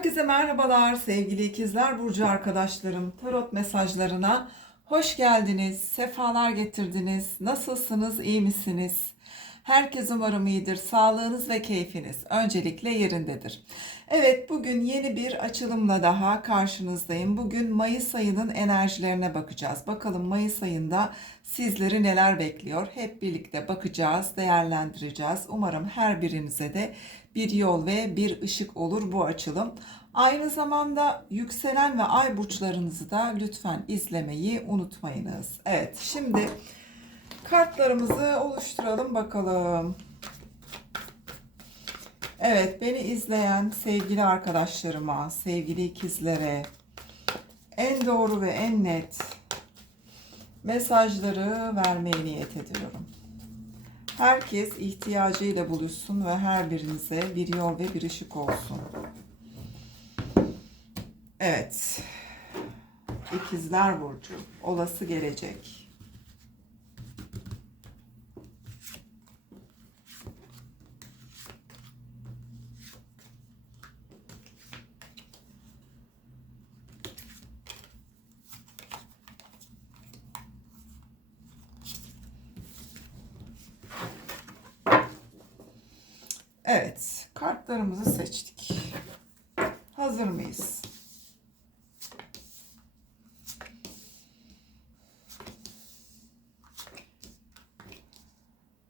Herkese merhabalar sevgili ikizler burcu arkadaşlarım. Tarot mesajlarına hoş geldiniz. Sefalar getirdiniz. Nasılsınız? iyi misiniz? Herkes umarım iyidir. Sağlığınız ve keyfiniz öncelikle yerindedir. Evet bugün yeni bir açılımla daha karşınızdayım. Bugün Mayıs ayının enerjilerine bakacağız. Bakalım Mayıs ayında sizleri neler bekliyor? Hep birlikte bakacağız, değerlendireceğiz. Umarım her birinize de bir yol ve bir ışık olur bu açılım. Aynı zamanda yükselen ve ay burçlarınızı da lütfen izlemeyi unutmayınız. Evet şimdi kartlarımızı oluşturalım bakalım. Evet beni izleyen sevgili arkadaşlarıma, sevgili ikizlere en doğru ve en net mesajları vermeye niyet ediyorum. Herkes ihtiyacıyla buluşsun ve her birinize bir yol ve bir ışık olsun. Evet. İkizler Burcu. Olası gelecek. Evet. Kartlarımızı seçtik. Hazır mıyız?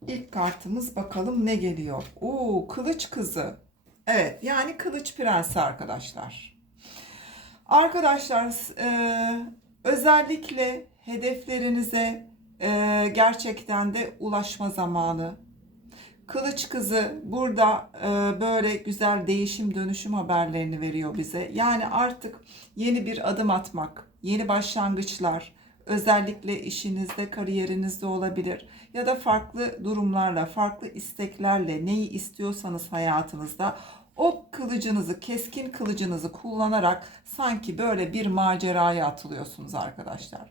İlk kartımız bakalım ne geliyor. Oo, kılıç kızı. Evet, yani kılıç prensi arkadaşlar. Arkadaşlar, e, özellikle hedeflerinize e, gerçekten de ulaşma zamanı. Kılıç kızı burada e, böyle güzel değişim dönüşüm haberlerini veriyor bize. Yani artık yeni bir adım atmak, yeni başlangıçlar, özellikle işinizde, kariyerinizde olabilir ya da farklı durumlarla, farklı isteklerle neyi istiyorsanız hayatınızda o kılıcınızı, keskin kılıcınızı kullanarak sanki böyle bir maceraya atılıyorsunuz arkadaşlar.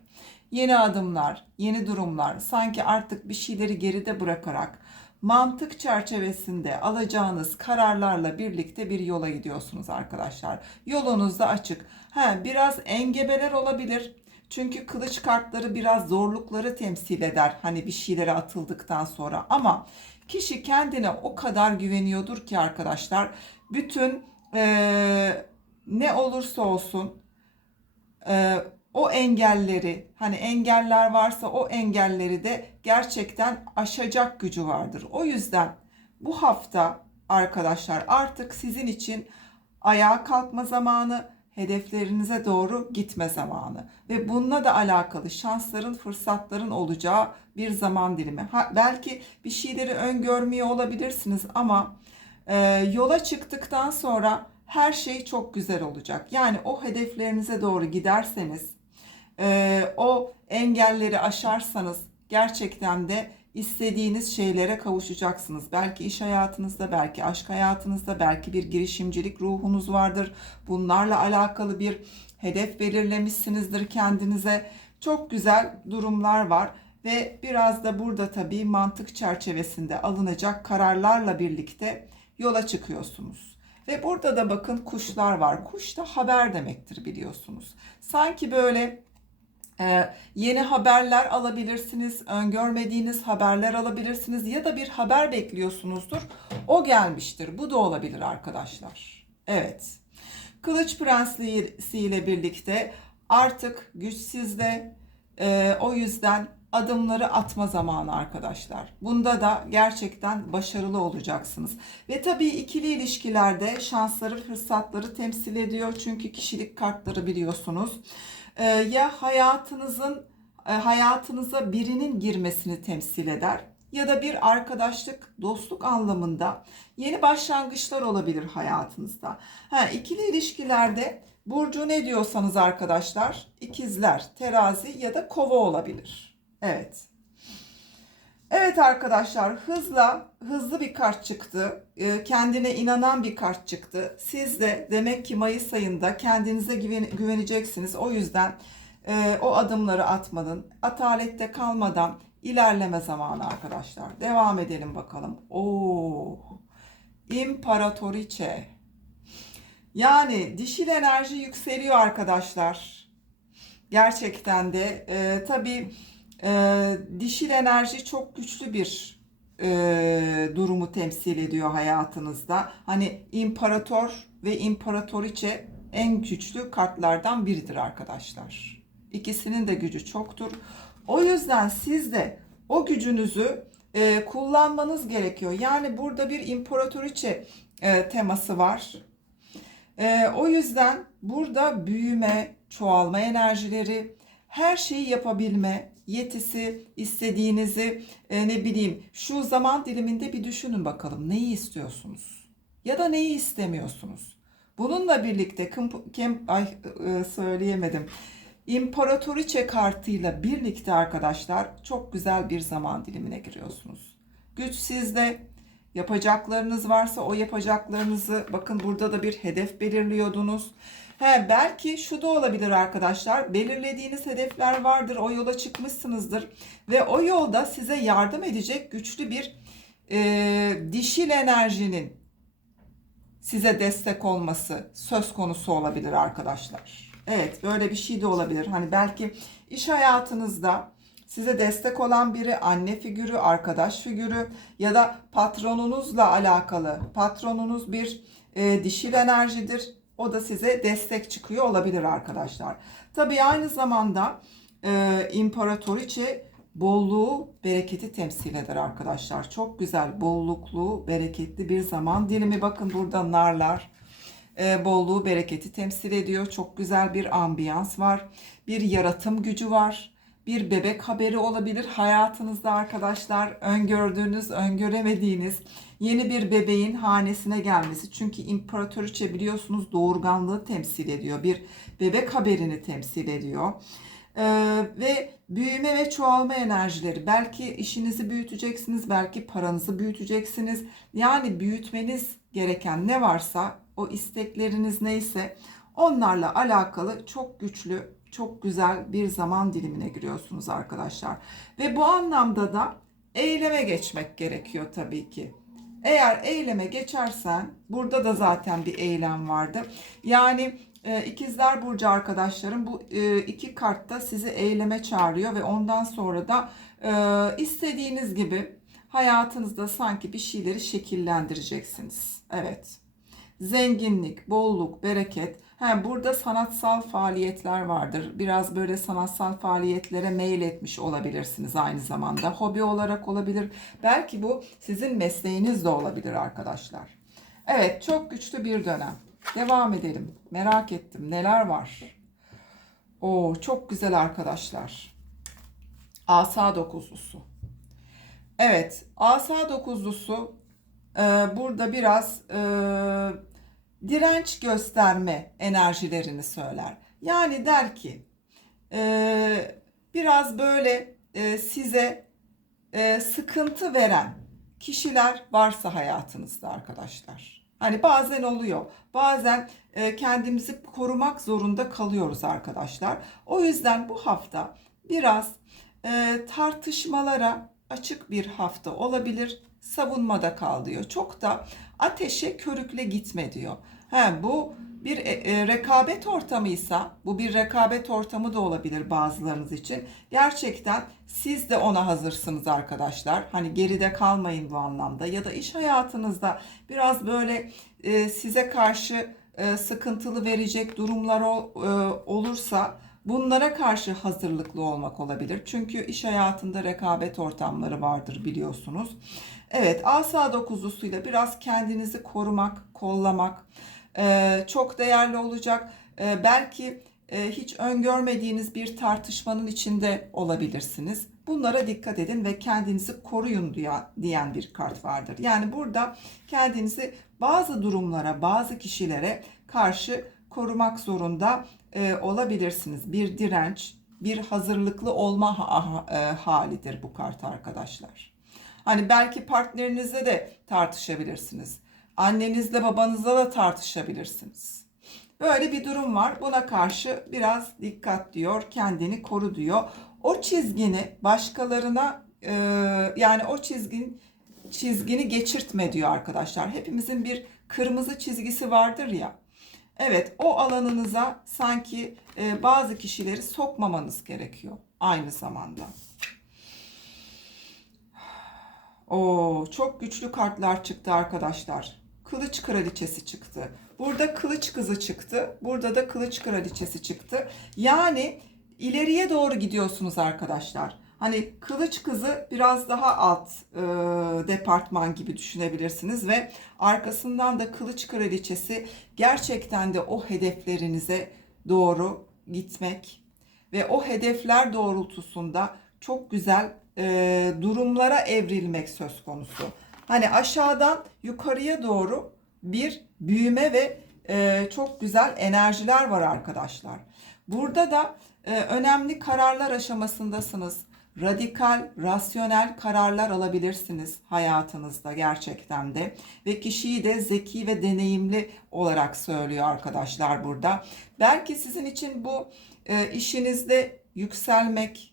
Yeni adımlar, yeni durumlar, sanki artık bir şeyleri geride bırakarak mantık çerçevesinde alacağınız kararlarla birlikte bir yola gidiyorsunuz arkadaşlar. Yolunuz da açık. He, biraz engebeler olabilir. Çünkü kılıç kartları biraz zorlukları temsil eder. Hani bir şeylere atıldıktan sonra ama kişi kendine o kadar güveniyordur ki arkadaşlar. Bütün eee, ne olursa olsun eee, o engelleri hani engeller varsa o engelleri de gerçekten aşacak gücü vardır. O yüzden bu hafta arkadaşlar artık sizin için ayağa kalkma zamanı, hedeflerinize doğru gitme zamanı ve bununla da alakalı şansların, fırsatların olacağı bir zaman dilimi. Ha, belki bir şeyleri öngörmüyor olabilirsiniz ama e, yola çıktıktan sonra her şey çok güzel olacak. Yani o hedeflerinize doğru giderseniz, e, o engelleri aşarsanız gerçekten de istediğiniz şeylere kavuşacaksınız. Belki iş hayatınızda, belki aşk hayatınızda, belki bir girişimcilik ruhunuz vardır. Bunlarla alakalı bir hedef belirlemişsinizdir kendinize. Çok güzel durumlar var ve biraz da burada tabii mantık çerçevesinde alınacak kararlarla birlikte yola çıkıyorsunuz. Ve burada da bakın kuşlar var. Kuş da haber demektir biliyorsunuz. Sanki böyle ee, yeni haberler alabilirsiniz, öngörmediğiniz haberler alabilirsiniz ya da bir haber bekliyorsunuzdur. O gelmiştir. Bu da olabilir arkadaşlar. Evet. Kılıç Prensliği ile birlikte artık güç sizde. Ee, o yüzden adımları atma zamanı arkadaşlar. Bunda da gerçekten başarılı olacaksınız. Ve tabii ikili ilişkilerde şansları, fırsatları temsil ediyor. Çünkü kişilik kartları biliyorsunuz. Ee, ya hayatınızın e, hayatınıza birinin girmesini temsil eder ya da bir arkadaşlık, dostluk anlamında yeni başlangıçlar olabilir hayatınızda. Ha, ikili ilişkilerde burcu ne diyorsanız arkadaşlar, ikizler, terazi ya da kova olabilir. Evet. Evet arkadaşlar hızla hızlı bir kart çıktı. Ee, kendine inanan bir kart çıktı. Siz de demek ki Mayıs ayında kendinize güven, güveneceksiniz. O yüzden e, o adımları atmanın, atalette kalmadan ilerleme zamanı arkadaşlar. Devam edelim bakalım. Oo, İmparatoriçe. Yani dişil enerji yükseliyor arkadaşlar. Gerçekten de e, tabii e, dişil enerji çok güçlü bir e, durumu temsil ediyor hayatınızda. Hani imparator ve imparatoriçe en güçlü kartlardan biridir arkadaşlar. İkisinin de gücü çoktur. O yüzden siz de o gücünüzü e, kullanmanız gerekiyor. Yani burada bir imparatoriçe e, teması var. E, o yüzden burada büyüme, çoğalma enerjileri, her şeyi yapabilme yetisi, istediğinizi e, ne bileyim şu zaman diliminde bir düşünün bakalım neyi istiyorsunuz ya da neyi istemiyorsunuz. Bununla birlikte kim, kim ay e, söyleyemedim. İmparatoriçe kartıyla birlikte arkadaşlar çok güzel bir zaman dilimine giriyorsunuz. Güç sizde. Yapacaklarınız varsa o yapacaklarınızı bakın burada da bir hedef belirliyordunuz. He, belki şu da olabilir arkadaşlar. Belirlediğiniz hedefler vardır. O yola çıkmışsınızdır. Ve o yolda size yardım edecek güçlü bir e, dişil enerjinin size destek olması söz konusu olabilir arkadaşlar. Evet böyle bir şey de olabilir. Hani belki iş hayatınızda size destek olan biri anne figürü, arkadaş figürü ya da patronunuzla alakalı patronunuz bir e, dişil enerjidir. O da size destek çıkıyor olabilir arkadaşlar. Tabii aynı zamanda e, imparatoriçe bolluğu, bereketi temsil eder arkadaşlar. Çok güzel, bolluklu, bereketli bir zaman dilimi. Bakın burada narlar, e, bolluğu, bereketi temsil ediyor. Çok güzel bir ambiyans var. Bir yaratım gücü var. Bir bebek haberi olabilir hayatınızda arkadaşlar. Öngördüğünüz, öngöremediğiniz yeni bir bebeğin hanesine gelmesi. Çünkü imparatoriçe biliyorsunuz doğurganlığı temsil ediyor. Bir bebek haberini temsil ediyor. Ee, ve büyüme ve çoğalma enerjileri. Belki işinizi büyüteceksiniz, belki paranızı büyüteceksiniz. Yani büyütmeniz gereken ne varsa, o istekleriniz neyse onlarla alakalı çok güçlü, çok güzel bir zaman dilimine giriyorsunuz arkadaşlar. Ve bu anlamda da eyleme geçmek gerekiyor tabii ki. Eğer eyleme geçersen, burada da zaten bir eylem vardı. Yani e, İkizler Burcu arkadaşlarım bu e, iki kartta sizi eyleme çağırıyor ve ondan sonra da e, istediğiniz gibi hayatınızda sanki bir şeyleri şekillendireceksiniz. Evet. Zenginlik, bolluk, bereket. Ha, burada sanatsal faaliyetler vardır. Biraz böyle sanatsal faaliyetlere mail etmiş olabilirsiniz aynı zamanda. Hobi olarak olabilir. Belki bu sizin mesleğiniz de olabilir arkadaşlar. Evet, çok güçlü bir dönem. Devam edelim. Merak ettim. Neler var? Oo, çok güzel arkadaşlar. Asa dokuzlusu. Evet, asa dokuzlusu e, burada biraz e, direnç gösterme enerjilerini söyler. Yani der ki e, biraz böyle e, size e, sıkıntı veren kişiler varsa hayatınızda arkadaşlar. Hani bazen oluyor. Bazen e, kendimizi korumak zorunda kalıyoruz arkadaşlar. O yüzden bu hafta biraz e, tartışmalara açık bir hafta olabilir. Savunmada kal diyor. Çok da ateşe körükle gitme diyor. He, bu bir e, e, rekabet ortamıysa, bu bir rekabet ortamı da olabilir bazılarınız için. Gerçekten siz de ona hazırsınız arkadaşlar. Hani geride kalmayın bu anlamda. Ya da iş hayatınızda biraz böyle e, size karşı e, sıkıntılı verecek durumlar ol, e, olursa bunlara karşı hazırlıklı olmak olabilir. Çünkü iş hayatında rekabet ortamları vardır biliyorsunuz. Evet, asa dokuzlusuyla biraz kendinizi korumak, kollamak e, çok değerli olacak. E, belki e, hiç öngörmediğiniz bir tartışmanın içinde olabilirsiniz. Bunlara dikkat edin ve kendinizi koruyun diyen bir kart vardır. Yani burada kendinizi bazı durumlara, bazı kişilere karşı korumak zorunda e, olabilirsiniz. Bir direnç, bir hazırlıklı olma ha e, halidir bu kart arkadaşlar. Hani belki partnerinizle de tartışabilirsiniz. Annenizle babanızla da tartışabilirsiniz. Böyle bir durum var. Buna karşı biraz dikkat diyor, kendini koru diyor. O çizgini başkalarına e, yani o çizgin çizgini geçirtme diyor arkadaşlar. Hepimizin bir kırmızı çizgisi vardır ya. Evet, o alanınıza sanki e, bazı kişileri sokmamanız gerekiyor aynı zamanda. Oo, çok güçlü kartlar çıktı arkadaşlar. Kılıç kraliçesi çıktı. Burada kılıç kızı çıktı. Burada da kılıç kraliçesi çıktı. Yani ileriye doğru gidiyorsunuz arkadaşlar. Hani kılıç kızı biraz daha alt e, departman gibi düşünebilirsiniz ve arkasından da kılıç kraliçesi gerçekten de o hedeflerinize doğru gitmek ve o hedefler doğrultusunda çok güzel e, durumlara evrilmek söz konusu. Hani aşağıdan yukarıya doğru bir büyüme ve e, çok güzel enerjiler var arkadaşlar. Burada da e, önemli kararlar aşamasındasınız. Radikal, rasyonel kararlar alabilirsiniz hayatınızda gerçekten de. Ve kişiyi de zeki ve deneyimli olarak söylüyor arkadaşlar burada. Belki sizin için bu e, işinizde yükselmek,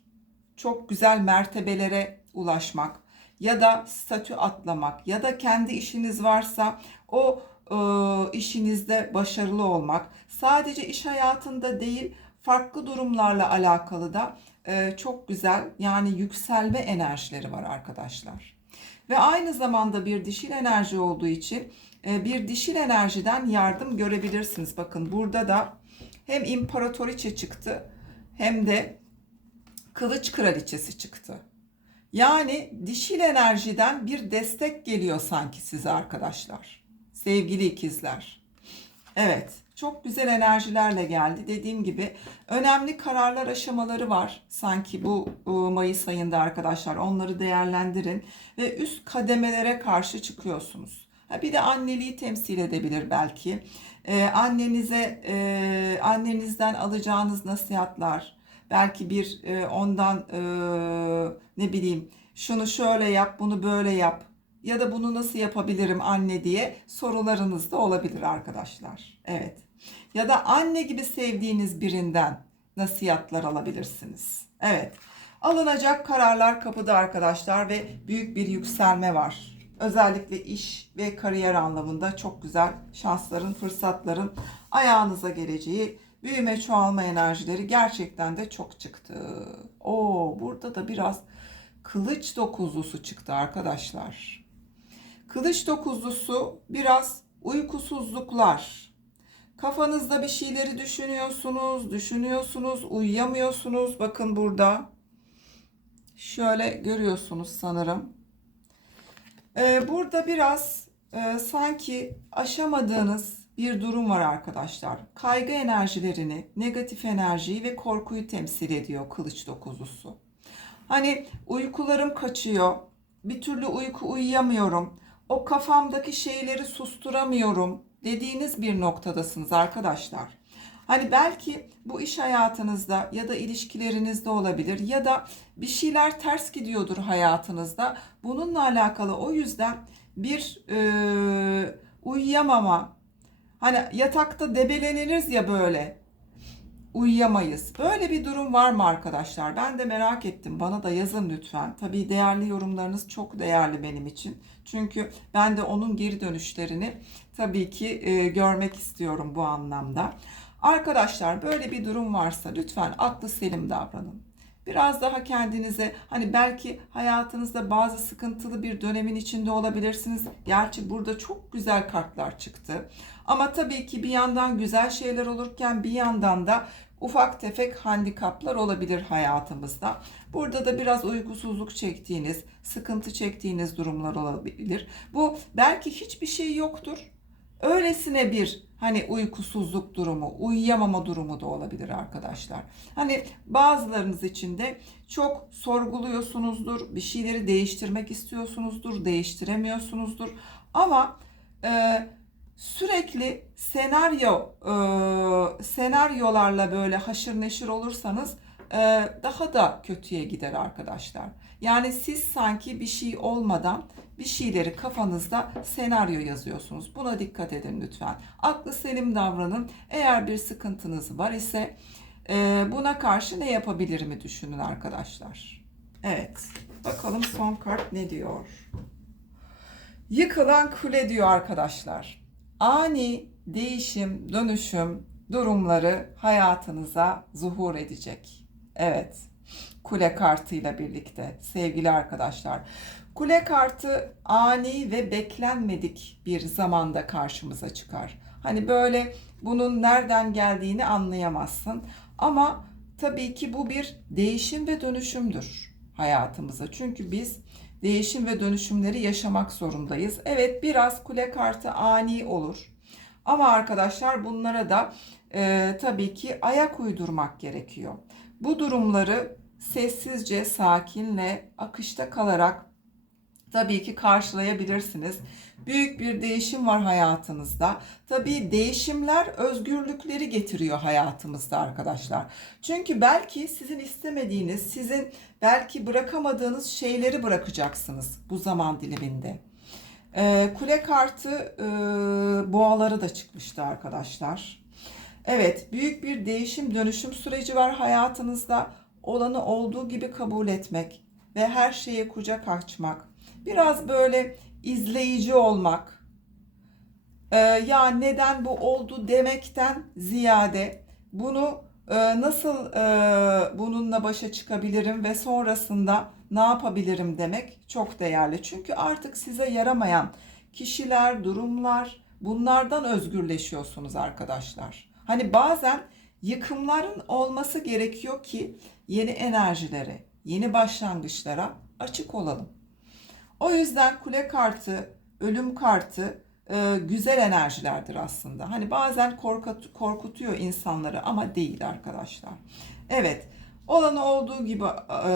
çok güzel mertebelere ulaşmak ya da statü atlamak ya da kendi işiniz varsa o e, işinizde başarılı olmak sadece iş hayatında değil farklı durumlarla alakalı da e, çok güzel yani yükselme enerjileri var arkadaşlar. Ve aynı zamanda bir dişil enerji olduğu için e, bir dişil enerjiden yardım görebilirsiniz. Bakın burada da hem imparatoriçe çıktı hem de kılıç kraliçesi çıktı. Yani dişil enerjiden bir destek geliyor sanki size arkadaşlar. Sevgili ikizler. Evet, çok güzel enerjilerle geldi. Dediğim gibi önemli kararlar aşamaları var. Sanki bu e, Mayıs ayında arkadaşlar onları değerlendirin ve üst kademelere karşı çıkıyorsunuz. Ha, bir de anneliği temsil edebilir belki. Ee, annenize, e, annenizden alacağınız nasihatler, belki bir e, ondan e, ne bileyim şunu şöyle yap, bunu böyle yap ya da bunu nasıl yapabilirim anne diye sorularınız da olabilir arkadaşlar. Evet. Ya da anne gibi sevdiğiniz birinden nasihatler alabilirsiniz. Evet. Alınacak kararlar kapıda arkadaşlar ve büyük bir yükselme var. Özellikle iş ve kariyer anlamında çok güzel şansların, fırsatların ayağınıza geleceği büyüme çoğalma enerjileri gerçekten de çok çıktı. Oo, burada da biraz kılıç dokuzlusu çıktı arkadaşlar. Kılıç dokuzlusu biraz uykusuzluklar. Kafanızda bir şeyleri düşünüyorsunuz, düşünüyorsunuz, uyuyamıyorsunuz. Bakın burada. Şöyle görüyorsunuz sanırım. Ee, burada biraz e, sanki aşamadığınız bir durum var arkadaşlar. Kaygı enerjilerini, negatif enerjiyi ve korkuyu temsil ediyor kılıç dokuzlusu. Hani uykularım kaçıyor, bir türlü uyku uyuyamıyorum, o kafamdaki şeyleri susturamıyorum dediğiniz bir noktadasınız arkadaşlar. Hani belki bu iş hayatınızda ya da ilişkilerinizde olabilir ya da bir şeyler ters gidiyordur hayatınızda. Bununla alakalı o yüzden bir e, uyuyamama, hani yatakta debeleniriz ya böyle uyuyamayız. Böyle bir durum var mı arkadaşlar? Ben de merak ettim. Bana da yazın lütfen. Tabii değerli yorumlarınız çok değerli benim için. Çünkü ben de onun geri dönüşlerini tabii ki e, görmek istiyorum bu anlamda. Arkadaşlar böyle bir durum varsa lütfen aklı selim davranın. Biraz daha kendinize hani belki hayatınızda bazı sıkıntılı bir dönemin içinde olabilirsiniz. Gerçi burada çok güzel kartlar çıktı. Ama tabii ki bir yandan güzel şeyler olurken bir yandan da ufak tefek handikaplar olabilir hayatımızda. Burada da biraz uykusuzluk çektiğiniz, sıkıntı çektiğiniz durumlar olabilir. Bu belki hiçbir şey yoktur. Öylesine bir hani uykusuzluk durumu, uyuyamama durumu da olabilir arkadaşlar. Hani bazılarınız için de çok sorguluyorsunuzdur, bir şeyleri değiştirmek istiyorsunuzdur, değiştiremiyorsunuzdur. Ama e, sürekli senaryo e, senaryolarla böyle haşır neşir olursanız e, daha da kötüye gider arkadaşlar. Yani siz sanki bir şey olmadan bir şeyleri kafanızda senaryo yazıyorsunuz. Buna dikkat edin lütfen. Aklı selim davranın. Eğer bir sıkıntınız var ise e, buna karşı ne yapabilirimi düşünün arkadaşlar. Evet. Bakalım son kart ne diyor? Yıkılan kule diyor arkadaşlar ani değişim, dönüşüm durumları hayatınıza zuhur edecek. Evet. Kule kartıyla birlikte sevgili arkadaşlar. Kule kartı ani ve beklenmedik bir zamanda karşımıza çıkar. Hani böyle bunun nereden geldiğini anlayamazsın. Ama tabii ki bu bir değişim ve dönüşümdür hayatımıza. Çünkü biz değişim ve dönüşümleri yaşamak zorundayız. Evet biraz kule kartı ani olur. Ama arkadaşlar bunlara da e, tabii ki ayak uydurmak gerekiyor. Bu durumları sessizce, sakinle, akışta kalarak tabii ki karşılayabilirsiniz. Büyük bir değişim var hayatınızda. Tabii değişimler özgürlükleri getiriyor hayatımızda arkadaşlar. Çünkü belki sizin istemediğiniz, sizin belki bırakamadığınız şeyleri bırakacaksınız bu zaman diliminde. Ee, kule kartı e, boğaları da çıkmıştı arkadaşlar. Evet, büyük bir değişim dönüşüm süreci var hayatınızda. Olanı olduğu gibi kabul etmek ve her şeye kucak açmak. Biraz böyle izleyici olmak. Ee, ya neden bu oldu demekten ziyade bunu e, nasıl e, bununla başa çıkabilirim ve sonrasında ne yapabilirim demek çok değerli. Çünkü artık size yaramayan kişiler, durumlar bunlardan özgürleşiyorsunuz arkadaşlar. Hani bazen yıkımların olması gerekiyor ki yeni enerjilere, yeni başlangıçlara açık olalım. O yüzden kule kartı, ölüm kartı e, güzel enerjilerdir aslında. Hani bazen korkut, korkutuyor insanları ama değil arkadaşlar. Evet, olanı olduğu gibi e,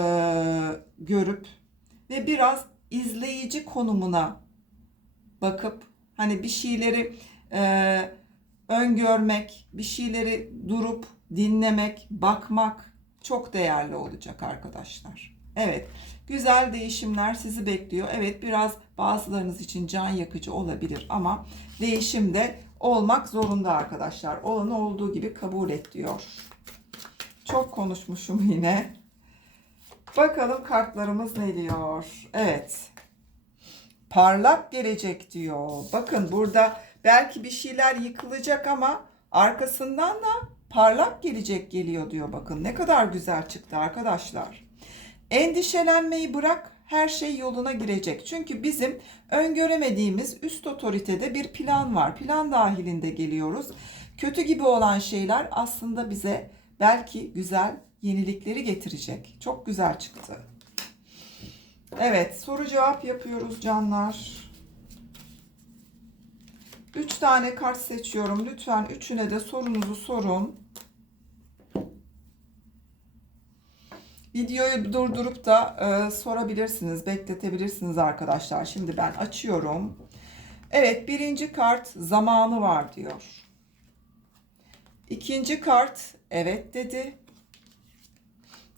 görüp ve biraz izleyici konumuna bakıp hani bir şeyleri e, öngörmek, bir şeyleri durup dinlemek, bakmak çok değerli olacak arkadaşlar. Evet, güzel değişimler sizi bekliyor. Evet, biraz bazılarınız için can yakıcı olabilir ama değişim de olmak zorunda arkadaşlar. Olanı olduğu gibi kabul et diyor. Çok konuşmuşum yine. Bakalım kartlarımız ne diyor? Evet. Parlak gelecek diyor. Bakın burada belki bir şeyler yıkılacak ama arkasından da parlak gelecek geliyor diyor. Bakın ne kadar güzel çıktı arkadaşlar. Endişelenmeyi bırak her şey yoluna girecek. Çünkü bizim öngöremediğimiz üst otoritede bir plan var. Plan dahilinde geliyoruz. Kötü gibi olan şeyler aslında bize belki güzel yenilikleri getirecek. Çok güzel çıktı. Evet, soru cevap yapıyoruz canlar. 3 tane kart seçiyorum. Lütfen üçüne de sorunuzu sorun. Videoyu durdurup da e, sorabilirsiniz, bekletebilirsiniz arkadaşlar. Şimdi ben açıyorum. Evet, birinci kart zamanı var diyor. İkinci kart evet dedi.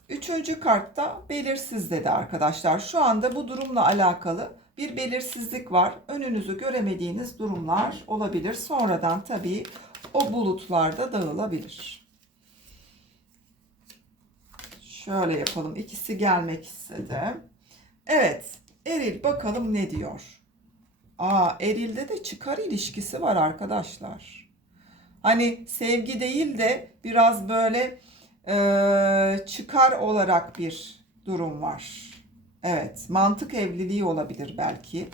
Üçüncü kartta belirsiz dedi arkadaşlar. Şu anda bu durumla alakalı bir belirsizlik var. Önünüzü göremediğiniz durumlar olabilir. Sonradan tabii o bulutlarda dağılabilir. Şöyle yapalım. İkisi gelmek istedi. Evet. Eril bakalım ne diyor. Aa Eril'de de çıkar ilişkisi var arkadaşlar. Hani sevgi değil de biraz böyle e, çıkar olarak bir durum var. Evet, mantık evliliği olabilir belki.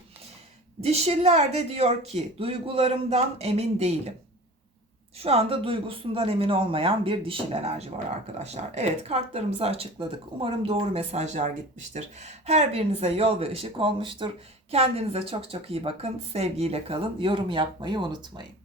Dişiller de diyor ki duygularımdan emin değilim. Şu anda duygusundan emin olmayan bir dişil enerji var arkadaşlar. Evet kartlarımızı açıkladık. Umarım doğru mesajlar gitmiştir. Her birinize yol ve ışık olmuştur. Kendinize çok çok iyi bakın. Sevgiyle kalın. Yorum yapmayı unutmayın.